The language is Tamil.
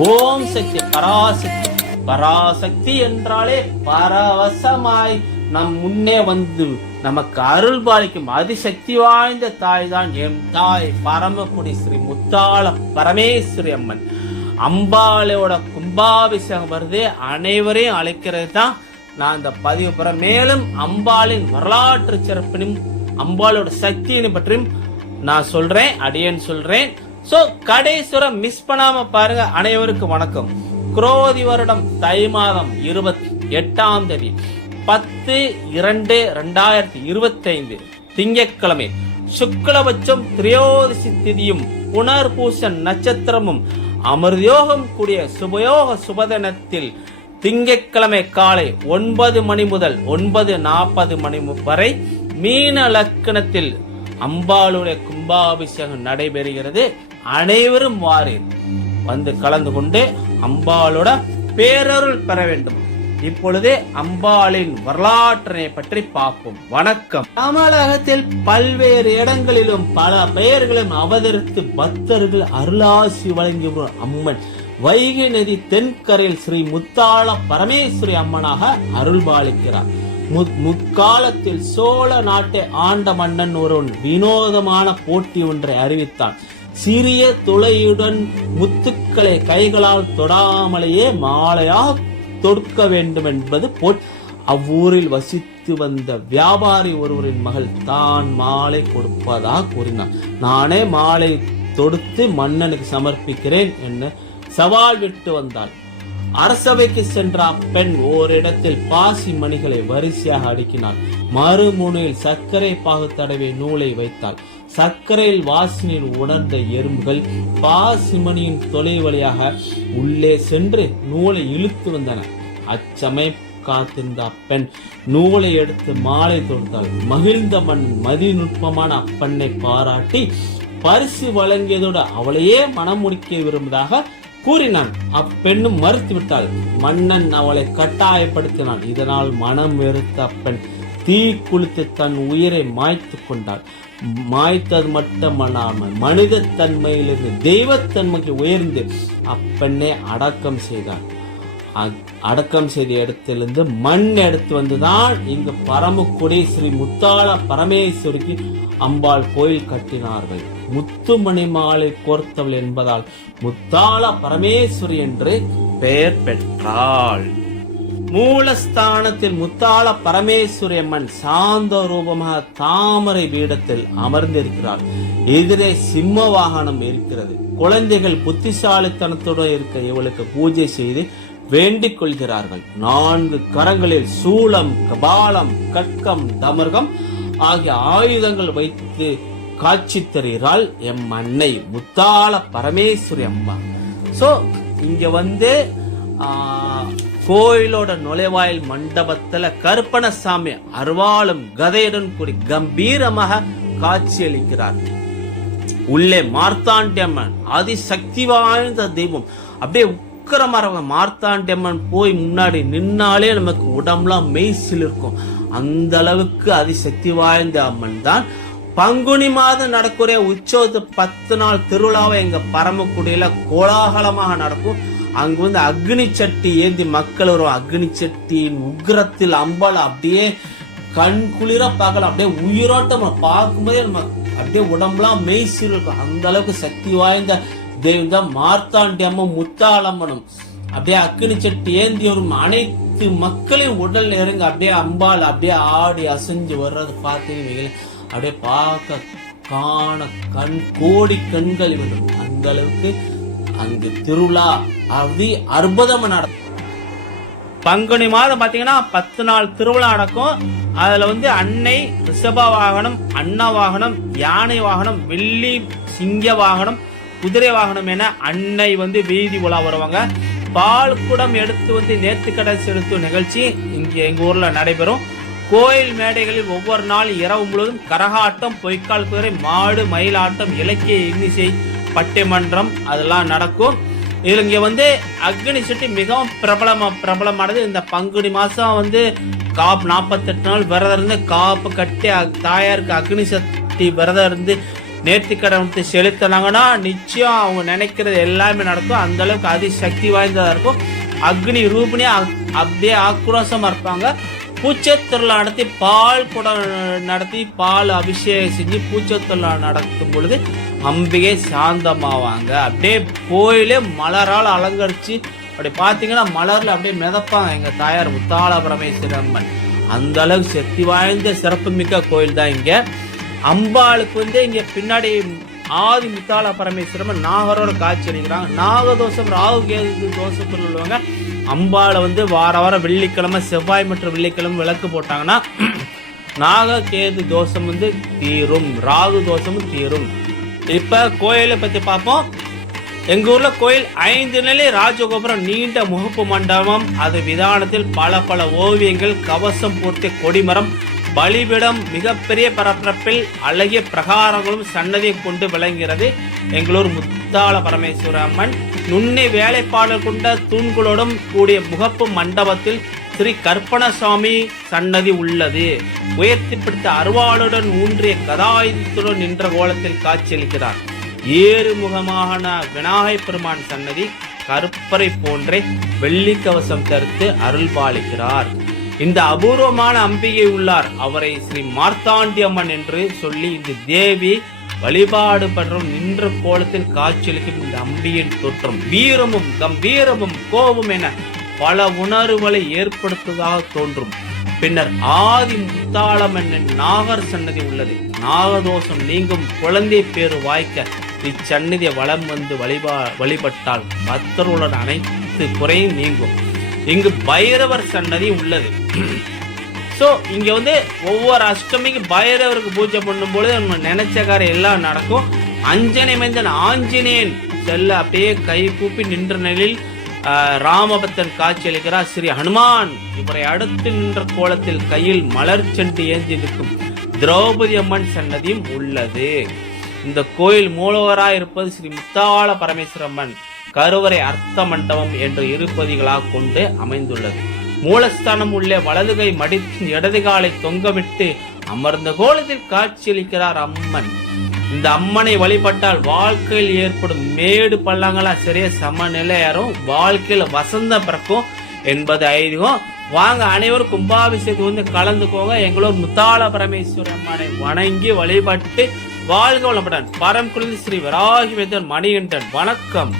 ஓம் சக்தி பராசக்தி. பராசக்தி என்றாலே பரவசமாய் நம் முன்னே வந்து நமக்கு அருள் பாலிக்கும் அதிசக்தி வாய்ந்த தாய் தான் எம் தாய் பரமக்குடி ஸ்ரீ முத்தாள பரமேஸ்வரி அம்மன். அம்பாளோட கும்பாபிஷேகம் வருது, அனைவரையும் அழைக்கிறது தான் நான் இந்த பதிவு பெற. மேலும் அம்பாளின் வரலாற்று சிறப்பினும் அம்பாளோட சக்தியினை பற்றியும் நான் சொல்றேன், அடியேன் சொல்றேன். சோ கடைசுரம் மிஸ் பண்ணாம பாருங்க. அனைவருக்கும் வணக்கம். குரோதி வருடம் தை மாதம் 28ஆம் தேதி 10/2/2025 திங்கட்கிழமை சுக்லபட்சம் திரையோதசி திதியும் புனர்பூச நட்சத்திரமும் அமிர்தயோகம் கூடிய சுபயோக சுபதினத்தில் திங்கட்கிழமை காலை 9 மணி முதல் 9:40 மணி வரை மீன லக்கணத்தில் அம்பாளுடைய கும்பாபிஷேகம் நடைபெறுகிறது. அனைவரும் வாரீர், வந்து கலந்து கொண்டு அம்பாளோட பேரருள் பெற வேண்டும். இப்பொழுது அம்பாளின் வரலாற்றினை பற்றி பார்ப்போம். வணக்கம். தமிழகத்தில் பல்வேறு இடங்களிலும் பல பெயர்களும் அவதரித்து பக்தர்கள் அருளாசி வழங்கி வரும் அம்மன் வைகை நதி தென்கரையில் ஸ்ரீ முத்தாள பரமேஸ்வரி அம்மனாக அருள் பாலிக்கிறார். முற்காலத்தில் சோழ நாட்டை ஆண்ட மன்னன் ஒருவன் வினோதமான போட்டி ஒன்றை அறிவித்தான். சிறிய துளையுடன் முத்துக்களை கைகளால் தொடாமலேயே மாலையாக தொடுக்க வேண்டும் என்பது அவ்வூரில் வசித்து வந்த வியாபாரி ஒருவரின் மகள் தான் மாலை கொடுப்பதாக கூறினார். நானே மாலை தொடுத்து மன்னனுக்கு சமர்ப்பிக்கிறேன் என்று சவால் விட்டு வந்தாள். அரசவைக்கு சென்ற அப்பெண் ஓரிடத்தில் பாசி மணிகளை வரிசையாக அடுக்கினாள். மறுமுனையில் சர்க்கரை பாகு தடவை நூலை வைத்தாள். சர்க்கரையில் வாசனையில் உணர்ந்த எறும்புகள் பாசிமணியின் தொலை வழியாக உள்ளே சென்று நூலை இழுத்து வந்தன. அச்சமய காத்திருந்த அப்பெண் நூலை எடுத்து மாலை தொடுத்தாள். மகிழ்ந்த மன்னன் மதிநுட்பமான அப்பெண்ணை பாராட்டி பரிசு வழங்கியதோடு அவளையே மனம் முடிக்க விரும்புவதாக கூறினான். அப்பெண்ணும் மறுத்து விட்டாள். மன்னன் அவளை கட்டாயப்படுத்தினான். இதனால் மனம் வெறுத்த அப்பெண் தீ குளித்து தன் உயிரை மாய்த்து கொண்டாள். மாய்த்தது மட்டுமல்லாமல் மனித தன்மையிலிருந்து தெய்வத்தன்மைக்கு உயர்ந்து அப்பெண்ணை அடக்கம் செய்தாள். அடக்கம் செய்த இடத்திலிருந்து மண் எடுத்து வந்துதான் இங்கு பரமக்குடி ஸ்ரீ முத்தாள பரமேஸ்வரிக்கு அம்பாள் கோயில் கட்டினார்கள். முத்துமணி மாலை கோர்த்தவள் என்பதால் முத்தாள பரமேஸ்வரி என்று பெயர் பெற்றாள். மூலஸ்தானத்தில் முத்தாள பரமேஸ்வரி அம்மன் சாந்த ரூபமாக தாமரை பீடத்தில் அமர்ந்திருக்கிறார். எதிரே சிம்ம வாகனம் இருக்கிறது. குழந்தைகள் புத்திசாலித்தனத்தோடு இருக்க இவளுக்கு பூஜை செய்து வேண்டிக் கொள்கிறார்கள். 4 கரங்களில் சூலம், கபாலம், கட்கம், தமர்கம் ஆகிய ஆயுதங்கள் வைத்து காட்சி தருகிறாள் எம் அன்னை முத்தாள பரமேஸ்வரி அம்மா. சோ இங்க வந்து கோயிலோட நுழைவாயில் மண்டபத்துல கருப்பணசாமி அருவாளும் கதையுடன் கூடி கம்பீரமாக காட்சி அளிக்கிறார். உள்ளே மார்த்தாண்டியம்மன் அதிசக்தி வாய்ந்த தெய்வம். அப்படியே உக்கரமாக மார்த்தாண்டியம்மன் போய் முன்னாடி நின்னாலே நமக்கு உடம்புலாம் மெய்சில் இருக்கும். அந்த அளவுக்கு அதிசக்தி வாய்ந்த அம்மன் தான். பங்குனி மாதம் நடக்கூடிய உற்சவத்து 10 நாள் திருவிழாவை எங்க பரமக்குடியில கோலாகலமாக நடக்கும். அங்கு வந்து அக்னி சட்டி ஏந்தி மக்கள் வரும். அக்னி சட்டியின் உக்ரத்தில் அம்பாள் அப்படியே கண் குளிர பார்க்கலாம். அப்படியே உயிரோட்டம் பார்க்கும்போதே நம்ம அப்படியே உடம்புலாம் மெய்சில் இருக்கும். அந்த அளவுக்கு சக்தி வாய்ந்த தெய்வம் தான் மார்த்தாண்டியம்மன் முத்தாளம்மனும். அப்படியே அக்னி சட்டி ஏந்தி வரும் அனைத்து மக்களின் உடல் இறங்க அப்படியே அம்பாள் அப்படியே ஆடி அசைஞ்சு வர்றது பார்த்தீங்க. அப்படியே பார்க்க காண கண் கோடி கண்கள் விடும். அந்த அளவுக்கு அங்கு திருவிழா அப்படி அற்புதமா நடக்கும். பங்குனி மாதம் பாத்தீங்கன்னா 10 நாள் திருவிழா நடக்கும். அதுல வந்து அன்னை ரிஷப வாகனம், அன்ன வாகனம், யானை வாகனம், வெள்ளி சிங்க வாகனம், குதிரை வாகனம் என அன்னை வந்து வீதி உலா வருவாங்க. பால் குடம் எடுத்து வந்து நேர்த்திக்கடை செலுத்தும் நிகழ்ச்சி இங்க எங்க ஊர்ல நடைபெறும். கோயில் மேடைகளில் ஒவ்வொரு நாள் இரவு முழுவதும் கரகாட்டம், பொய்க்கால் குதிரை, மாடு, மயிலாட்டம், இலக்கிய இன்னிசை, பட்டிமன்றம் அதெல்லாம் நடக்கும். இதுல இங்க வந்து அக்னி சட்டி மிகவும் பிரபலமானது. இந்த பங்குனி மாசம் வந்து 48 நாள் விரதம் இருந்து காப்பு கட்டி தாயாருக்கு அக்னி சட்டி விரதம் இருந்து நேர்த்திக்கடன் வந்து செலுத்தினாங்கன்னா நிச்சயம் அவங்க நினைக்கிறது எல்லாமே நடக்கும். அந்த அளவுக்கு அதிசக்தி வாய்ந்ததா இருக்கும். அக்னி ரூபினியா அப்படியே ஆக்ரோஷமா இருப்பாங்க. பூச்சை திருவிழா நடத்தி பால் குடம் நடத்தி பால் அபிஷேகம் செஞ்சு பூச்சை திருவிழா நடத்தும் பொழுது அம்பிகை சாந்தமாவாங்க. அப்படியே கோயிலே மலரால் அலங்கரிச்சு அப்படி பார்த்தீங்கன்னா மலர்ல அப்படியே மிதப்பாங்க எங்க தாயார் முத்தாள பரமேஸ்வரி அம்மன். அந்த அளவுக்கு சக்தி வாய்ந்த சிறப்புமிக்க கோயில் தான் இங்க. அம்பாளுக்கு வந்து இங்க பின்னாடி ஆதி முத்தாள பரமேஸ்வரம்மன் நாகரோட காட்சி அளிக்கிறாங்க. நாகதோஷம் ராகு கேது தோஷத்தில் உள்ளவங்க அம்பாளை வந்து வார வாரம் வெள்ளிக்கிழமை செவ்வாய் மற்றும் வெள்ளிக்கிழமை விளக்கு போட்டாங்கன்னா நாக கேது தோஷம் வந்து தீரும், ராகு தோஷமும் தீரும். இப்ப கோயிலை பத்தி பார்ப்போம். எங்க ஊர்ல கோயில் 5 நிலை ராஜகோபுரம், நீண்ட முகப்பு மண்டபம், அது விதானத்தில் பல பல ஓவியங்கள், கவசம் பூர்த்தி கொடிமரம், பலிபிடம், மிகப்பெரிய பரப்பரப்பில் அழகிய பிரகாரங்களும் சன்னதியை கொண்டு விளங்குகிறது எங்களூர் முத்தாள பரமேஸ்வர அம்மன். நுண்ணி வேலைப்பாடல் கொண்ட தூண்களோடும் கூடிய முகப்பு மண்டபத்தில் ஸ்ரீ கற்பணசாமி சன்னதி உள்ளது. உயர்த்தி பிடித்த அருவாளுடன் ஊன்றிய கதாயுதத்துடன் நின்ற கோலத்தில் காட்சியளிக்கிறார். ஏறுமுகமான விநாயகப் பெருமான் சன்னதி கருப்பறை போன்றே வெள்ளி கவசம் தரித்து அருள் பாலிக்கிறார். இந்த அபூர்வமான அம்பிகை உள்ளார். அவரை ஸ்ரீ மார்த்தாண்டி அம்மன் என்று சொல்லி இந்த தேவி வழிபாடு பற்றும் நின்ற கோலத்தில் காட்சியளிக்கும் இந்த அம்பியின் தோற்றம் வீரமும் கம்பீரமும் கோபம் என பல உணர்வுகளை ஏற்படுத்துவதாக தோன்றும். பின்னர் ஆதி முத்தாளம் என்ற நாகர் சன்னதி உள்ளது. நாகதோஷம் நீங்கும் குழந்தை பேரு வாய்க்க இச்சன்னதியை வலம் வந்து வழிபட்டால் பக்தர்களுடன் அனைத்து குறையும் நீங்கும். இங்கு பைரவர் சன்னதி உள்ளது. ஸோ இங்க வந்து ஒவ்வொரு அஷ்டமிக்கு பைரவருக்கு பூஜை பண்ணும்போது நம்ம நினைச்ச காரியம் எல்லாம் நடக்கும். அஞ்சனை மைந்தன் ஆஞ்சநேயன் செல்ல அப்படியே கை கூப்பி நின்ற நிலையில் ராமபக்தன் காட்சி அளிக்கிறார். ஸ்ரீ ஹனுமான் இவரை அடுத்து நின்ற கோலத்தில் கையில் மலர் செண்டு ஏந்தி நிற்கும் திரௌபதி அம்மன் சன்னதியும் உள்ளது. இந்த கோயில் மூலவராய் இருப்பது ஸ்ரீ முத்தாள பரமேஸ்வரம்மன் கருவறை அர்த்த மண்டபம் என்று இருபதிகளாக கொண்டு அமைந்துள்ளது. மூலஸ்தானம் உள்ளே வலது கை மடித்து இடது காலை தொங்கவிட்டு அமர்ந்த கோலத்தில் காட்சியளிக்கிறார் அம்மன். இந்த அம்மனை வழிபட்டால் வாழ்க்கையில் ஏற்படும் மேடு பள்ளங்களா சரியா சமநிலையாரும் வாழ்க்கையில வசந்தம் பிறக்கும் என்பது ஐதீகம். வாங்க அனைவரும் கும்பாபிஷேகத்துக்கு வந்து கலந்துக்கோங்க. எங்களோட முத்தாள பரமேஸ்வரி அம்மனை வணங்கி வழிபட்டு வாழ்க வளமுடன். பரம் குழந்தை ஸ்ரீ வராகி வேந்தன் மணிகண்டன். வணக்கம்.